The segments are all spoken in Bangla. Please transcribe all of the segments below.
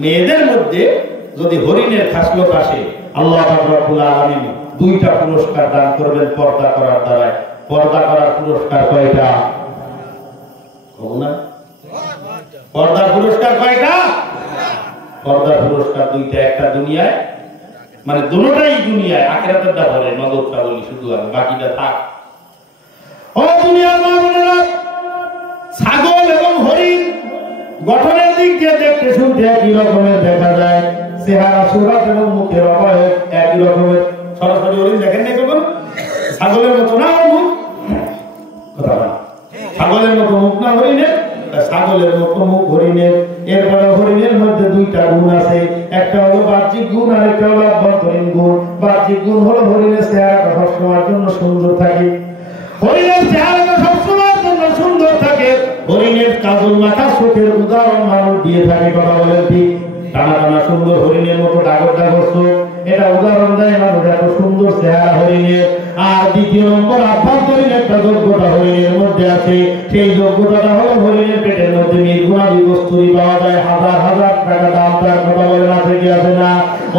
মেয়েদের মধ্যে যদি হরিণের খাসলত আসে, আল্লাহ পাক রব্বুল আলামিন দুইটা পুরস্কার দান করবেন পর্দা করার দ্বারা। পর্দা করার পুরস্কার কয়টা? পর্দার পুরস্কার কয়টা? পর্দার পুরস্কার দুইটা। একটা দুনিয়ায়, মানে দুটোটাই দুনিয়ায়, আখিরাতেরটা ভরে, নগদটা বলি শুধু, আর বাকিটা থাক। ও দুনিয়ার মানুষেরা, ছাগল এবং হরিণ গঠনের দিক দিয়ে দেখতে শুনতে একই রকমের দেখা যায়, চেহারা সুরাত এবং মুখের অবয়ব একই রকমের। সরাসরি হরিণ দেখেন নাই কখনো? ছাগলের মতো না মুখ, কথা না, ছাগলের মতো মুখ না হরিণের, ছাগলের মতো মুখ হরিণের। এরপরে হরিণের মধ্যে দুইটা গুণ আছে, একটা হলো বাহ্যিক গুণ আর একটা হলো অভ্যন্তরীণ গুণ। বাহ্যিক গুণ হলো হরিণের চেহারাটা সবসময়ের জন্য সুন্দর থাকে, হরিণের চেহারাটা সবসময়ের জন্য সুন্দর থাকে। হরিণের কাজল মাথা চোখের উদাহরণ মানুষ দিয়ে থাকে, কথা বলেন ঠিক? টানা টানা সুন্দর হরিণের মতো ডাগর ডাগর চোখ, এটা উদাহরণ দেয় মানুষ এত সুন্দর চেহারা হরিণের। আর দ্বিতীয় নম্বর আভ্যন্তরীণ একটা যোগ্যতা হরিণের মধ্যে আছে, সেই যোগ্যতাটা হলো হরিণের পেটের মধ্যে নির্গুণাদি কস্তুরী পাওয়া যায়, হাজার হাজার টাকা দাম তার, কথা বলেন আছে কি আছে না?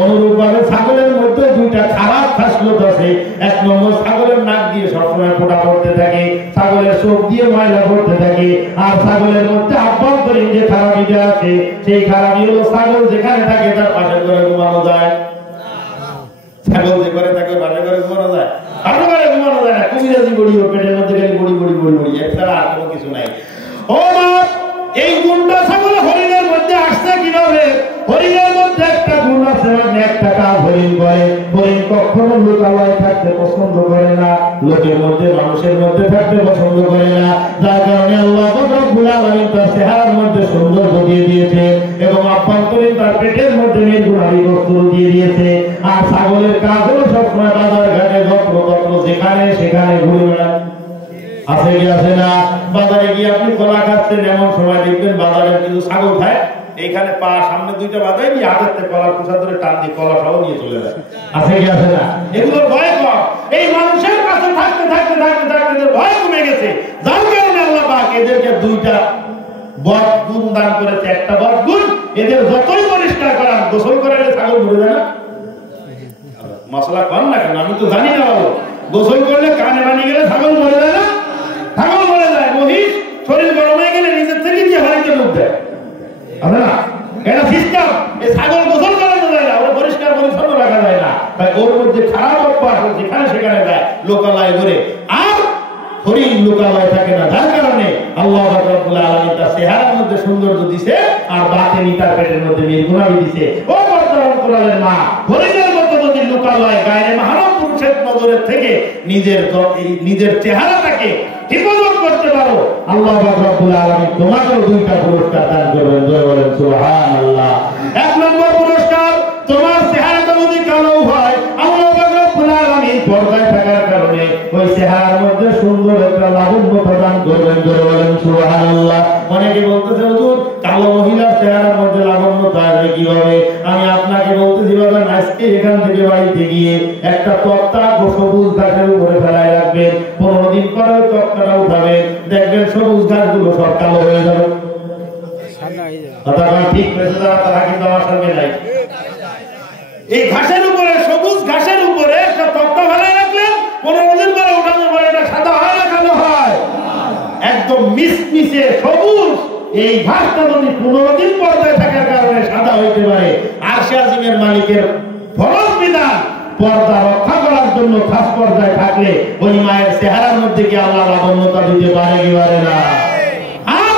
অনুরূপ ভাবে ছাগলের মধ্যে দুইটা খারাপ খাসলত আছে। এক নম্বর, ছাগলের নাক দিয়ে সবসময় ফোঁটা পড়তে থাকে, ছাগলের চোখ দিয়ে ময়লা পড়তে থাকে। আর ছাগলের মধ্যে আভ্যন্তরীণ যে খারাপিটা আছে, সেই খারাপি হলো ছাগল যেখানে থাকে তার পাশের ঘরে ঘুমানো যায়। ছাগল যে করে থাকে পাশের ঘরে ঘুমানো যায়, পাশের ঘরে ঘুমানো যায় না। কবিরাজি বড়ি, ওর পেটের মধ্যে খালি বড়ি বড়ি বড়ি বড়ি, এছাড়া আর কোনো কিছু নাই। ও মা, এই গুণটা ছাগল হরিণের মধ্যে আসছে কিভাবে? হরিণের মধ্যে একটা গুণ আছে, মানে একটা কাজ হরিণ করে। হরিণ কখনো লোকালয়ে থাকতে পছন্দ করে না, লোকের মধ্যে মানুষের মধ্যে থাকতে পছন্দ করে না। যার কারণে আল্লাহ রব্বুল আলামিন তার চেহারার মধ্যে সৌন্দর্য দিয়ে দিয়েছে এবং অভ্যন্তরীণ তার পেটের মধ্যে নির্গুণাদি বস্তু দিয়ে দিয়েছে। আর ছাগলের কাজ হলো সবসময় বাজার ঘাটে যত্র তত্র যেখানে সেখানে ঘুরে বেড়ায়, আছে কি আছে না? বাজারে গিয়ে আপনি কলা খাচ্ছেন, এমন সময় দেখবেন বাজারে কিন্তু ছাগল খায়, এইখানে পা সামনে দুইটা বাজায় নিয়ে হাতের কলার কুচা ধরে টান দিয়ে কলা সহ নিয়ে চলে যায়, আছে কি আছে না? এগুলোর ভয় কম। এই মানুষের কাছে থাকতে থাকতে থাকতে থাকতে এদের ভয় কমে গেছে, যার কারণে আল্লাহ পাক এদেরকে দুইটা বদ গুণ দান করেছে। একটা বদ গুণ, এদের যতই পরিষ্কার করান, গোসল করালে ছাগল মরে যায় না। মশলা কম না কেন আমি তো জানি না বাবু, গোসল করলে কানে বানিয়ে গেলে ছাগল মরে যায় না? ছাগল মরে যায়। মহিষ শরীর গরম হয়ে গেলে নিজের থেকে গিয়ে হারিতে লোক দেয়, আছে না? এটা সিস্টেম। এই ছাগল গোসল করানো যায় না, ওরা পরিষ্কার পরিচ্ছন্ন রাখা যায় না, তাই ওর মধ্যে খারাপ অভ্যাস যেখানে সেখানে যায়, লোকালয় করে। আর হরিণ লোকালয় থাকে না, যার কারণে আল্লাহ রাব্বুল আলামিন তার চেহারার মধ্যে সৌন্দর্য দিছে আর বাতেনি তার পেটের মধ্যে নির্গুণাদি দিছে। ও বর্তমান কোরআনের মা, হরিণের মধ্যে যদি লোকালয় গায়ে মাহরাম পুরুষের নজরের থেকে নিজের চেহারাটাকে হিফাজত করতে পারো, আল্লাহ রাব্বুল আলামিন তোমাকেও দুইটা পুরস্কার দান করবেন। জয় বলেন সুবহানাল্লাহ। এক নম্বর পুরস্কার, তোমার চেহারাটা যদি কালো হয়, আল্লাহ রাব্বুল আলামিন পর্দায় থাকার কারণে ওই চেহারার মধ্যে সুন্দর একটা লাবণ্য প্রদান করবেন। জয় বলেন সুবহানাল্লাহ। অনেকে বলতেছে হুজুর, কালো মহিলার চেহারার মধ্যে লাবণ্য পাবে কিভাবে? আমি আপনাকে বলতেছি বাবা, আজকে এখান থেকে বাড়িতে গিয়ে একটা তক্তা সবুজ ঘাসের উপরে ফেলায় রাখবেন, 15 দিন পরে তক্তাটা উঠাবেন, দেখবেন সবুজ ঘাসগুলো সব কালো হয়ে যাবে। কথা ঠিক হয়েছে, তারা কিন্তু আমার সঙ্গে নাই। এই ঘাসের উপরে, সবুজ ঘাসের উপরে একটা তক্তা ফেলায় রাখলেন, 15 দিন পরে উঠানোর পরে এটা সাদা হয় না কালো হয়? একদম মিশমিশে সবুজ। এই ঘাসটা যদি 15 দিন পর্দায় থাকার কারণে সাদা হইতে পারে, আরশে আজিমের মালিকের ফরজ বিধান পর্দা রক্ষা করার জন্য খাস পর্দায় থাকলে ওই মায়ের চেহারার মধ্যে কি আল্লাহ লাবণ্যতা দিতে পারে কি পারে না? আর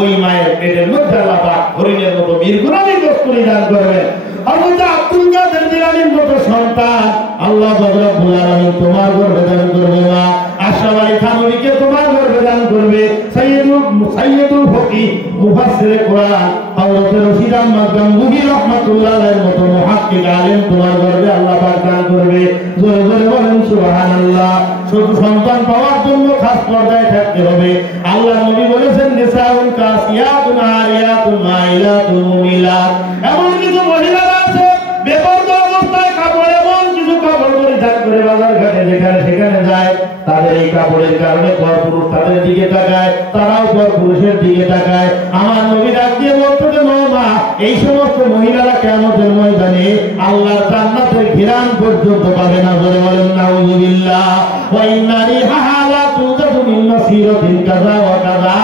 ওই মায়ের পেটের মধ্যে আল্লাহ পাক হরিণের মতো নির্গুণাদি কস্তুরী দান করবেন। হযরত আব্দুল কাদের জিলানীর মতো সন্তান আল্লাহ রাব্বুল আলামিন তোমার গর্ভে দান করবে। মা আশরাফ আলী থানভীকে তোমার গর্ভে দান করবে। সাইয়্যিদুল ফকিহ মুফাসসিরে কোরআন হযরত রশিদ আহমদ গঙ্গুহি রাহমাতুল্লাহ আলাইহির মতো মুহাক্কিক আলেম তোমার গর্ভে আল্লাহ পাক দান করবে। জোরে জোরে বলেন সুবহানাল্লাহ। শুধু সন্তান পাওয়ার জন্য খাস পর্দায় থাকতে হবে। আল্লাহ নবী বলেছেন, নিসাউন কাসিয়াতুন আরিয়াতুন মাইলাতুন মুমিলাত। এমন কিছু মহিলারা আছে বেপরদা অবস্থায় কাপড় এমন কিছু কাপড় পরিধান করে বাজার ঘাটে যেখানে সেখানে যায়, তাদের এই কাপড়ের কারণে পর পুরুষ তাদের দিকে তাকায়, তারাও পর পুরুষের দিকে তাকায়। আমার নবী ডাক দিয়ে বলতেছে, মা এই সমস্ত মহিলারা কিয়ামতের ময়দানে আল্লাহর জান্নাতের ঘিরান পর্যন্ত পাবে না। বলে বলেন নাউযুবিল্লাহ। ওয়া ইন্না রিহাহা লা তুজাদু মিন মাসিরাতিন কাযা ওয়া কাযা।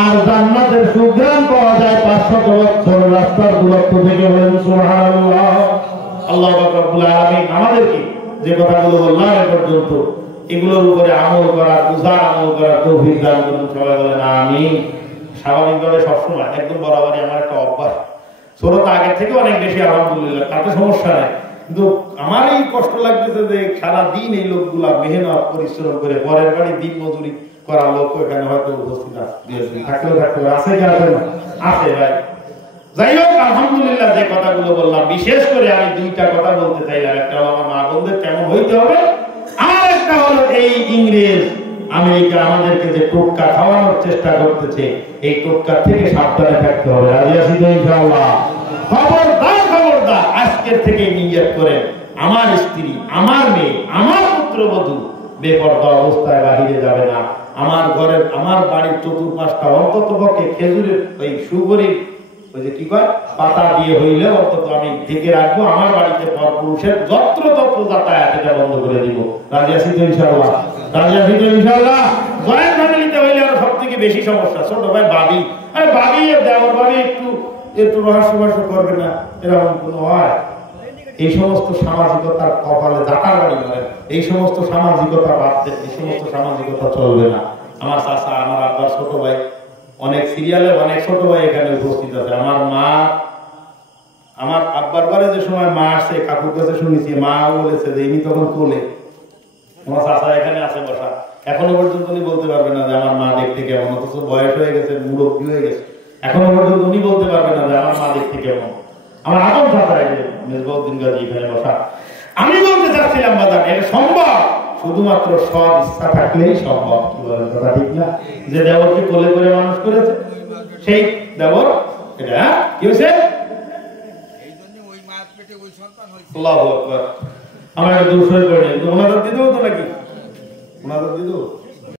আর জান্নাতের সুঘ্রাণ পাওয়া যায় 500 বছর রাস্তার দূরত্ব থেকে। বলেন সুবহানাল্লাহ। আল্লাহ পাক রব্বুল আলামিন আমাদেরকে যে কথাগুলো বললাম এ পর্যন্ত, এগুলোর উপরে আমল করার, বুঝার আমল করার তৌফিক দান করুন। সবাই বলেন আমিন। স্বাভাবিকভাবে সবসময় একদম বরাবরই আমার একটা অভ্যাস, ছোটটা আগের থেকে অনেক বেশি আলহামদুলিল্লাহ, তাতে সমস্যা নেই, কিন্তু আমার এই কষ্ট লাগতেছে যে সারাদিন এই লোকগুলা মেহনত পরিশ্রম করে পরের বাড়ি দিন মজুরি করার লোক এখানে হয়তো উপস্থিত থাকলে আছে কি আছে না? আছে ভাই। যাই হোক, আলহামদুলিল্লাহ যে কথাগুলো বললাম, বিশেষ করে আমি দুইটা কথা বলতে চাইলাম। একটা হলো আমার মা বোনদের কেমন হইতে হবে, আর একটা হলো এই ইংরেজ আমেরিকা আমাদেরকে যে টোটকা খাওয়ানোর চেষ্টা করতেছে, এই টোটকা থেকে সাবধানে থাকতে হবে। রাজি আছি তো ইনশাআল্লাহ? খবরদার খবরদার, আজকের থেকে নিয়ত করেন, আমার স্ত্রী, আমার মেয়ে, আমার পুত্রবধূ বেপরদা অবস্থায় বাহিরে যাবে না। আমার ঘরের, আমার বাড়ির চতুর্পাশটা অন্তত পক্ষে খেজুরের ওই সুগরির ওই যে কি কয় পাতা দিয়ে হইলে অন্তত আমি ঢেকে রাখবো। আমার বাড়িতে পরপুরুষের যত্রতত্র যাতায়াত এটা বন্ধ করে দিব। রাজি আছি তো ইনশাআল্লাহ? রাজি আছি তো ইনশাআল্লাহ? জয়েন্ট ফ্যামিলিতে হইলে আরো সব থেকে বেশি সমস্যা। ছোট ভাই ভাবি, আরে ভাবি দেওয়ার ভাবি একটু রহস্য করবে না, এরকম কোনো হয়? এই সমস্ত সামাজিকতার কপালে জাটার বাড়ি হয়। এই সমস্ত সামাজিকতা বাদ দেন, এই সমস্ত সামাজিকতা চলবে না। আমার চাচা, আমার আব্বার ছোট ভাই, অনেক সিরিয়ালে অনেক ছোট ভাই এখানে উপস্থিত আছে। আমার মা, আমার আব্বার ঘরে যে সময় মা আসছে, কাকুর কাছে শুনেছি, মা বলেছে যে ইনি তখন কোলে, আমার চাচা এখানে আছে বসা, এখনো পর্যন্ত উনি বলতে পারবে না যে আমার মা দেখতে কেমন, অথচ বয়স হয়ে গেছে, মুরব্বী হয়ে গেছে, এখনো পর্যন্ত উনি বলতে পারবে না যে আমার মা দেখতে কেমন। আমার আপন চাচা মেজবাউদ্দিন গাজী এখানে বসা। আমি বলতে চাচ্ছিলাম বাজার, এটা সম্ভব শুধুমাত্র সৎ ইচ্ছা থাকলেই সম্ভব। কি বলেন কথা ঠিক না? যে দেবরকে কোলে করে মানুষ করেছে সেই দেবর, এটা কি হয়েছে? আল্লাহু আকবার। আমার একটা দোষ হয়ে পড়ে, ওনাদের দিদিও তো নাকি, ওনাদের দিদিও